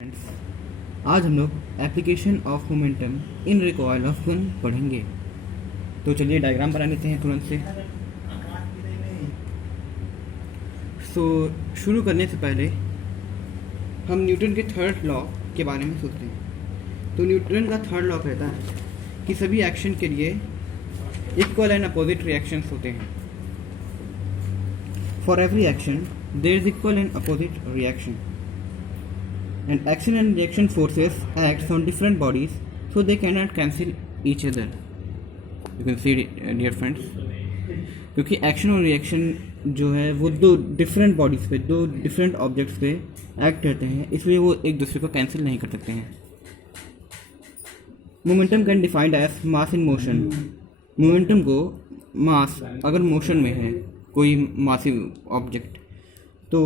Friends, आज हम लोग application of momentum in recoil of gun पढ़ेंगे। तो चलिए डायग्राम बना लेते हैं तुरंत से। शुरू करने से पहले हम न्यूटन के थर्ड लॉ के बारे में सोचते हैं। तो न्यूटन का थर्ड लॉ कहता है कि सभी एक्शन के लिए इक्वल एंड अपोजिट रिएक्शंस होते हैं। For every action there is equal and opposite reaction, and action and reaction forces acts on different bodies so they cannot cancel each other. You can see it, dear friends, क्योंकि action और reaction जो है वो दो different bodies पे, दो different objects पे act करते हैं, इसलिए वो एक दूसरे को कैंसिल नहीं कर सकते हैं। Momentum can defined as mass in motion. Momentum को मास अगर मोशन में है कोई मासिव ऑब्जेक्ट तो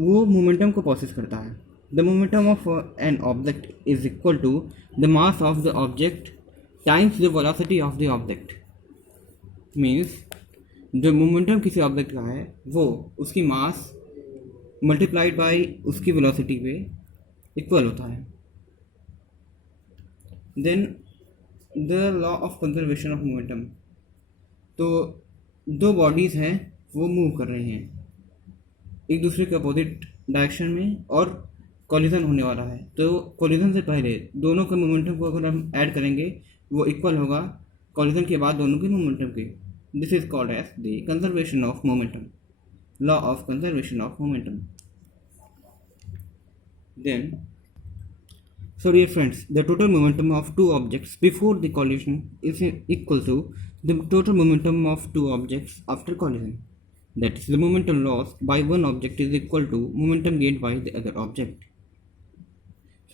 वो मोमेंटम को प्रोसेस करता है। The momentum of an object is equal to the mass of the object times the velocity of the object. Means जो मोमेंटम किसी ऑब्जेक्ट का है वो उसकी मास मल्टीप्लाइड बाई उसकी वेलोसिटी पे इक्वल होता है। Then the law of conservation of momentum. तो दो बॉडीज़ हैं वो मूव कर रही हैं एक दूसरे के अपोजिट डायरेक्शन में और कोलिजन होने वाला है। तो कोलिजन से पहले दोनों के मोमेंटम को अगर हम ऐड करेंगे वो इक्वल होगा कोलिजन के बाद दोनों के मोमेंटम के। This is called as the conservation of momentum, law of conservation of momentum. Then dear friends, the total momentum of two objects before the collision is equal to the total momentum of two objects after collision. That is, the momentum lost by one object is equal to momentum gained by the other object.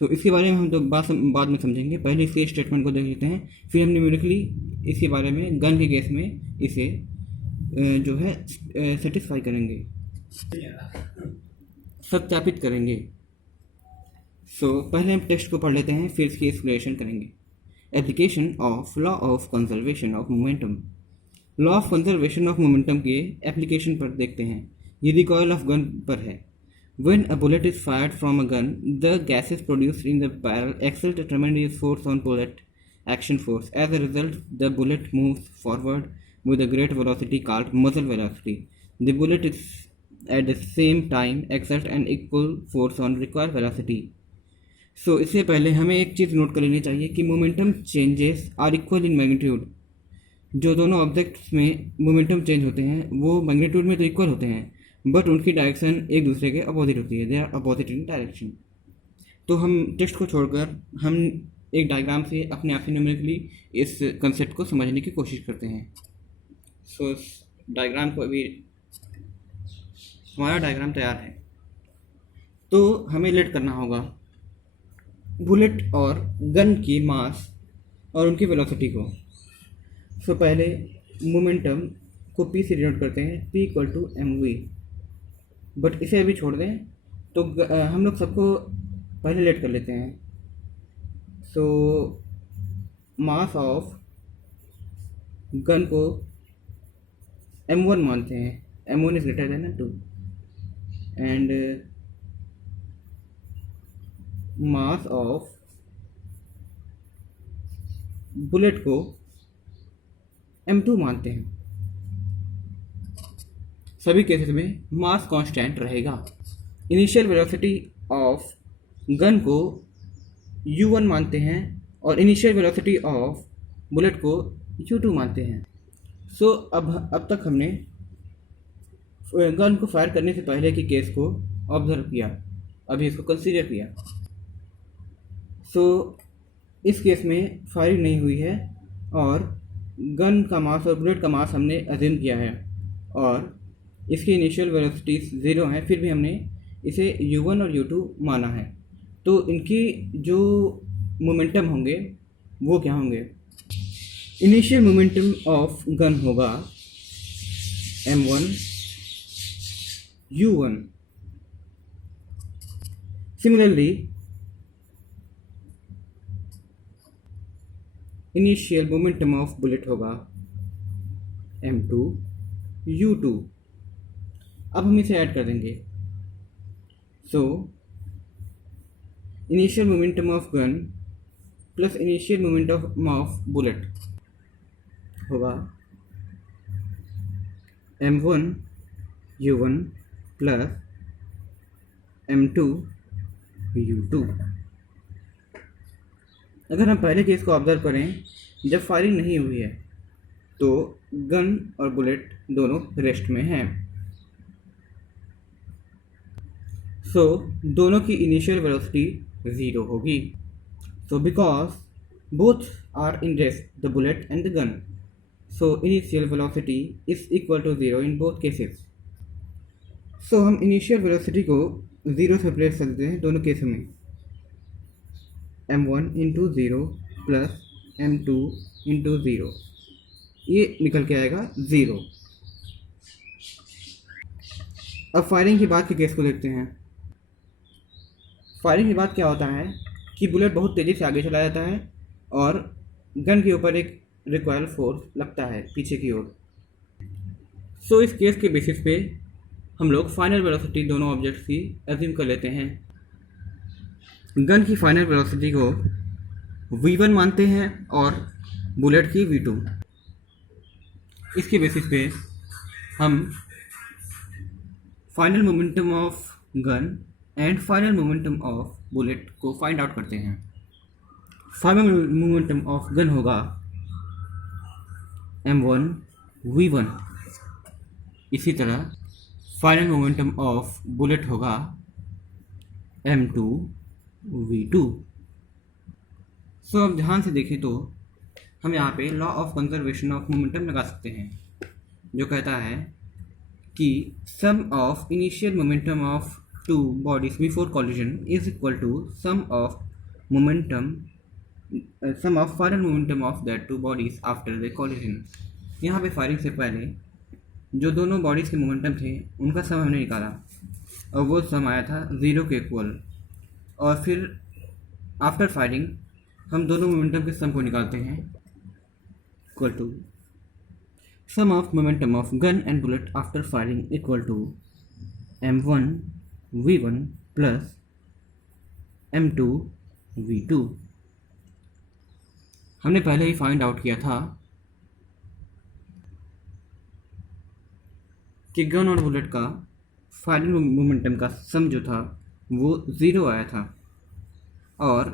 So इसके बारे में हम तो बाद में समझेंगे। पहले इसके स्टेटमेंट को देख लेते हैं, फिर हम न्यूमेरिकली इसके बारे में गन के केस में इसे जो है सेटिस्फाई करेंगे, सत्यापित करेंगे। पहले हम टेक्स्ट को पढ़ लेते हैं, फिर इसकी एक्सप्लेनेशन करेंगे। Application of law of conservation of momentum. Law of conservation of momentum के एप्लीकेशन पर देखते हैं। ये रिकॉयल ऑफ गन पर है। When a bullet is fired from a gun, the gases produced in the barrel exert a tremendous force on bullet action force. As a result, the bullet moves forward with a great velocity called muzzle velocity. The bullet is at the same time exert an equal force on required velocity. इससे पहले हमें एक चीज़ note कर लेनी चाहिए कि momentum changes are equal in magnitude. जो दोनों ऑब्जेक्ट्स में मोमेंटम चेंज होते हैं वो मैग्नीट्यूड में तो इक्वल होते हैं, बट उनकी डायरेक्शन एक दूसरे के अपोजिट होती है। They are opposite in direction. तो हम टेक्स्ट को छोड़कर हम एक डायग्राम से अपने आप से न्यूमेरिकली इस कंसेप्ट को समझने की कोशिश करते हैं। इस डायग्राम को अभी हमारा डायग्राम तैयार है। तो हमें लेट करना होगा बुलेट और गन की मास और उनकी वेलोसिटी को। पहले मोमेंटम को P से डिनोट करते हैं, P equal to mv, but इसे अभी छोड़ दें। तो हम लोग सबको पहले लेट कर लेते हैं। मास ऑफ गन को m1 मानते हैं, m1 is greater than 2, and mass of bullet को m2 मानते हैं। सभी केसेस में मास कांस्टेंट रहेगा। इनिशियल वेलोसिटी ऑफ गन को u1 मानते हैं और इनिशियल वेलोसिटी ऑफ बुलेट को u2 मानते हैं। अब तक हमने गन को फायर करने से पहले के केस को ऑब्जर्व किया, अभी इसको कंसीडर किया। इस केस में फायरिंग नहीं हुई है और गन का मास और बुलेट का मास हमने अज्यूम किया है और इसकी इनिशियल वेलोसिटीज 0 हैं, फिर भी हमने इसे u1 और u2 माना है। तो इनकी जो मोमेंटम होंगे वो क्या होंगे? इनिशियल मोमेंटम ऑफ गन होगा m1 u1। Similarly initial momentum of bullet होगा m2 u2। अब हम इसे ऐड कर देंगे। Initial momentum of gun plus initial momentum of bullet होगा m1 u1 plus m2 u2। अगर हम पहले केस को ऑब्जर्व करें, जब फायरिंग नहीं हुई है तो गन और बुलेट दोनों रेस्ट में हैं। सो दोनों की इनिशियल वेलोसिटी 0 होगी। So because both are in rest, the bullet and the gun, so initial velocity is equal to 0 in both cases. So हम इनिशियल वेलोसिटी को 0 से प्लेस करते हैं दोनों केसों में। m1 into 0 plus m2 into 0, ये निकल के आएगा 0। अब फायरिंग के बाद के केस को देखते हैं। फायरिंग के बाद क्या होता है कि बुलेट बहुत तेज़ी से आगे चला जाता है और गन के ऊपर एक रिकॉइल फोर्स लगता है पीछे की ओर। सो इस केस के बेसिस पे हम लोग फाइनल वेलोसिटी दोनों ऑब्जेक्ट्स की एज्यूम कर लेते हैं। गन की फाइनल वेलोसिटी को v1 मानते हैं और बुलेट की v2। इसके बेसिस पे हम final momentum of gun and final momentum of bullet को फाइंड आउट करते हैं। फाइनल मोमेंटम ऑफ गन होगा m1 v1। इसी तरह फाइनल मोमेंटम ऑफ बुलेट होगा m2 v2। सो अब ध्यान से देखें तो हम यहाँ पे law of conservation of momentum लगा सकते हैं, जो कहता है कि sum of initial momentum of two bodies before collision is equal to sum of final momentum of that two bodies after the collision. यहाँ पे फायरिंग से पहले जो दोनों बॉडीज़ के मोमेंटम थे उनका सम हमने निकाला और वो सम आया था 0 के इक्वल। और फिर आफ्टर फायरिंग हम दोनों मोमेंटम के सम को निकालते हैं, equal to sum of momentum of gun and bullet after firing equal to m1 v1 plus m2 v2। हमने पहले ही फाइंड आउट किया था कि गन और बुलेट का फाइनल मोमेंटम का सम जो था वो 0 आया था और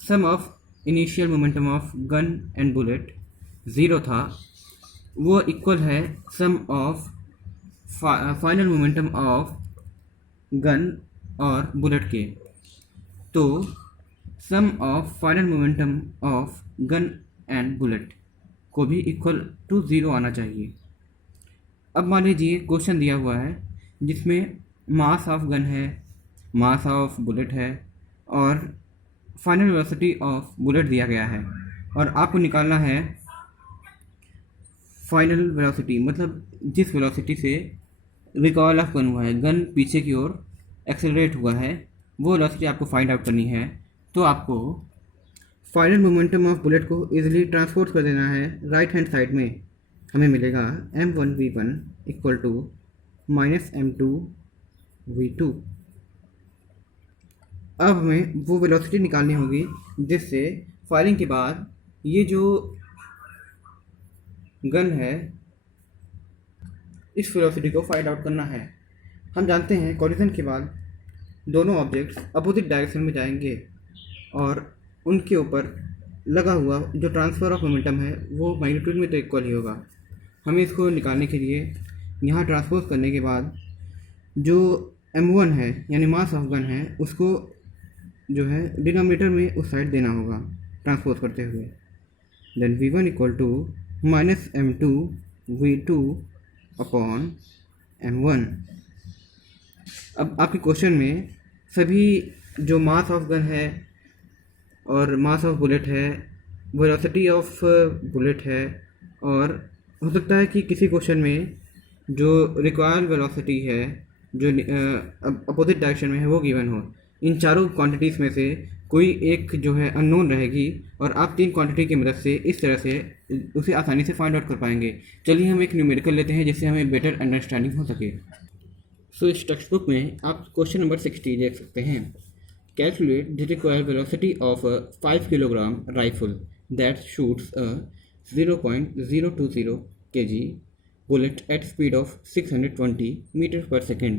sum of initial momentum of gun and bullet 0 था। वो इक्वल है sum of final momentum of gun और बुलेट के। तो sum of final momentum of gun and bullet को भी इक्वल टू 0 आना चाहिए। अब मान लीजिए क्वेश्चन दिया हुआ है जिसमें मास ऑफ गन है, मास ऑफ बुलेट है और फाइनल वेलोसिटी ऑफ बुलेट दिया गया है और आपको निकालना है फाइनल वेलोसिटी, मतलब जिस वेलोसिटी से रिकॉइल ऑफ गन हुआ है, गन पीछे की ओर एक्सेलरेट हुआ है, वो वेलोसिटी आपको फाइंड आउट करनी है। तो आपको फाइनल मोमेंटम ऑफ बुलेट को इजीली ट्रांसपोर्ट कर देना है राइट हैंड साइड में। हमें मिलेगा m1 v1 equal to minus m2 v2। अब हमें वो वेलोसिटी निकालनी होगी जिससे फायरिंग के बाद ये जो गन है इस वेलोसिटी को फाइंड आउट करना है। हम जानते हैं कॉलिजन के बाद दोनों ऑब्जेक्ट्स अपोजिट डायरेक्शन में जाएंगे और उनके ऊपर लगा हुआ जो ट्रांसफ़र ऑफ मोमेंटम है वो मैग्नीट्यूड में तो इक्वल ही होगा। हमें इसको निकालने के लिए यहाँ ट्रांसपोज करने के बाद जो m1 है यानी मास ऑफ गन है उसको जो है डिनोमिनेटर में उस साइड देना होगा ट्रांसपोज करते हुए। Then v1 equal to minus m2 v2 upon m1। अब आपके क्वेश्चन में सभी जो मास ऑफ गन है और मास ऑफ बुलेट है, वेलोसिटी ऑफ बुलेट है और हो सकता है कि किसी क्वेश्चन में जो रिक्वायर्ड वेलोसिटी है जो अपोजिट डायरेक्शन में है वो गिवन हो। इन चारों क्वांटिटीज़ में से कोई एक जो है अननोन रहेगी और आप 3 क्वांटिटी की मदद से इस तरह से उसे आसानी से फाइंड आउट कर पाएंगे। चलिए हम एक न्यूमेरिकल लेते हैं जिससे हमें बेटर अंडरस्टैंडिंग हो सके। सो इस टेक्स्ट बुक में आप क्वेश्चन नंबर 60 देख सकते हैं। Calculate the required velocity of a 5 kilogram rifle that shoots a 0.020 kg bullet at speed of 620 meters per second.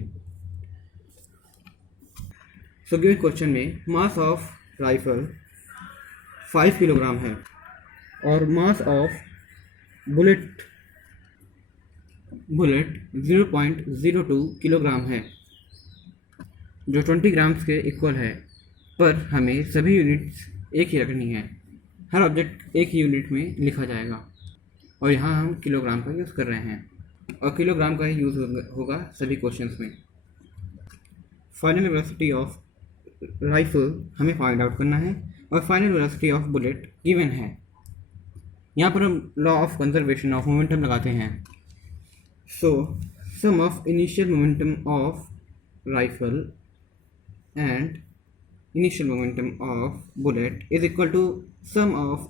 So given question में mass of rifle 5 किलोग्राम है और mass of bullet 0.02 किलोग्राम है जो 20 grams के equal है, पर हमें सभी यूनिट्स एक ही रखनी है। हर ऑब्जेक्ट एक ही यूनिट में लिखा जाएगा और यहाँ हम किलोग्राम का यूज़ कर रहे हैं और किलोग्राम का ही यूज़ होगा सभी क्वेश्चंस में। फाइनल वेलोसिटी ऑफ राइफल हमें फाइंड आउट करना है और final velocity of bullet given है। यहाँ पर हम law of conservation of momentum लगाते हैं। So sum of initial momentum of rifle and initial momentum of bullet is equal to sum of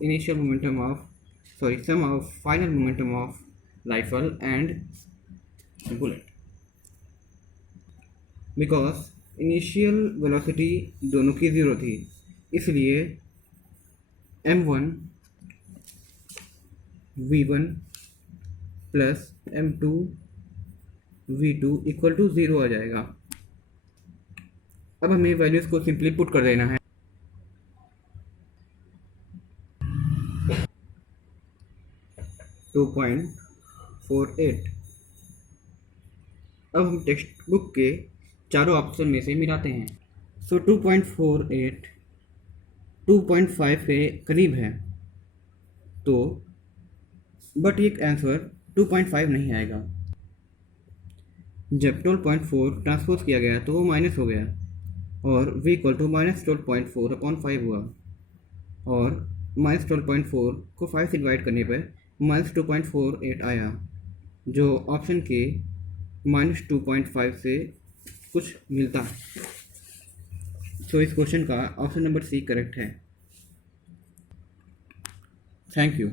final momentum of rifle and bullet, because initial velocity दोनों की zero थी, इसलिए m1 v1 plus m2 v2 equal to zero आ जाएगा। अब हमें values को simply put कर देना है। .48। अब हम टेक्स्ट बुक के चारों ऑप्शन में से मिलाते हैं। सो 2.48 2.5 के करीब है, तो बट ये आंसर 2.5 नहीं आएगा। जब 12.4 ट्रांसपोज किया गया तो वो माइनस हो गया और v इक्वल टू -12.4/5 हुआ और -12.4 को 5 से डिवाइड करने पर -2.48 आया, जो ऑप्शन के -2.5 से कुछ मिलता। सो इस क्वेश्चन का ऑप्शन नंबर सी करेक्ट है। Thank you.